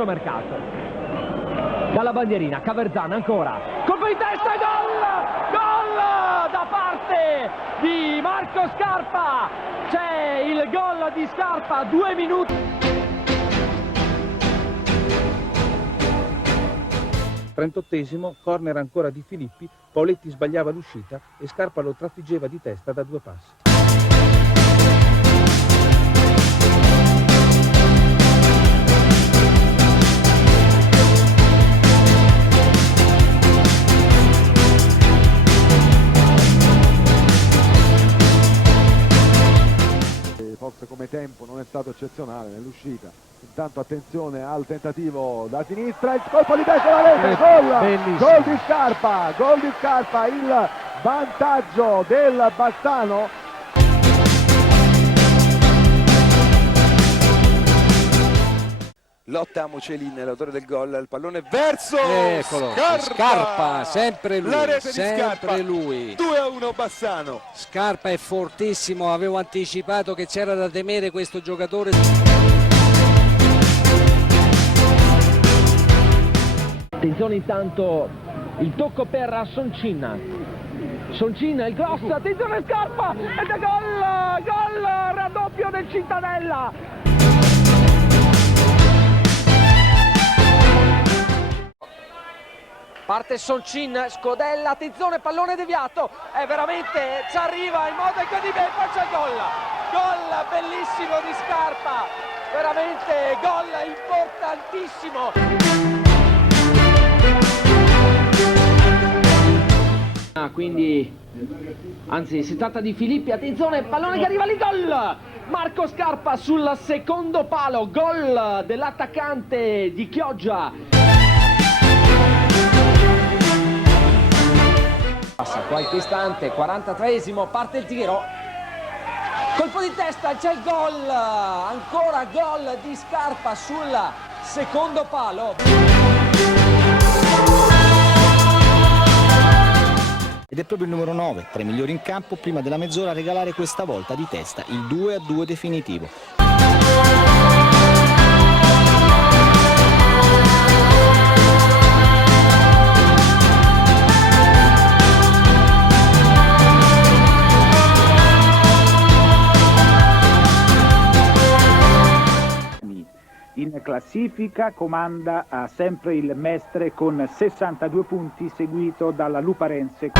calciomercato. Dalla bandierina, Caverzan ancora, colpo di testa e gol! Gol da parte di Marco Scarpa! C'è il gol di Scarpa, 2 minuti. 38esimo, corner ancora di Filippi, Poletti sbagliava l'uscita e Scarpa lo trafiggeva di testa da 2 passi. Forse come tempo non è stato eccezionale nell'uscita. Intanto attenzione al tentativo da sinistra, il colpo di testa alla rete, gol di Scarpa, il vantaggio del Bassano. Lotta a Mucelin, l'autore del gol, il pallone verso Scarpa, sempre lui, la rete di Scarpa, sempre lui. 2-1 Bassano. Scarpa è fortissimo, avevo anticipato che c'era da temere questo giocatore. Attenzione intanto, il tocco per Soncin, il cross, attenzione Scarpa, ed è gol, raddoppio del Cittadella. Parte Soncin, Scodella, attenzione, pallone deviato, è veramente, ci arriva in modo incredibile, poi c'è il gol bellissimo di Scarpa, veramente gol importantissimo. Quindi, anzi, si tratta di Filippi, attenzione, pallone che arriva lì, gol! Marco Scarpa sul secondo palo, gol dell'attaccante di Chioggia. Passa qualche istante, 43esimo, parte il tiro, colpo di testa, c'è il gol, ancora gol di Scarpa sul secondo palo. Ed è proprio il numero 9, tra i migliori in campo, prima della mezz'ora a regalare questa volta di testa il 2-2 definitivo. In classifica comanda sempre il Mestre con 62 punti, seguito dalla Luparense.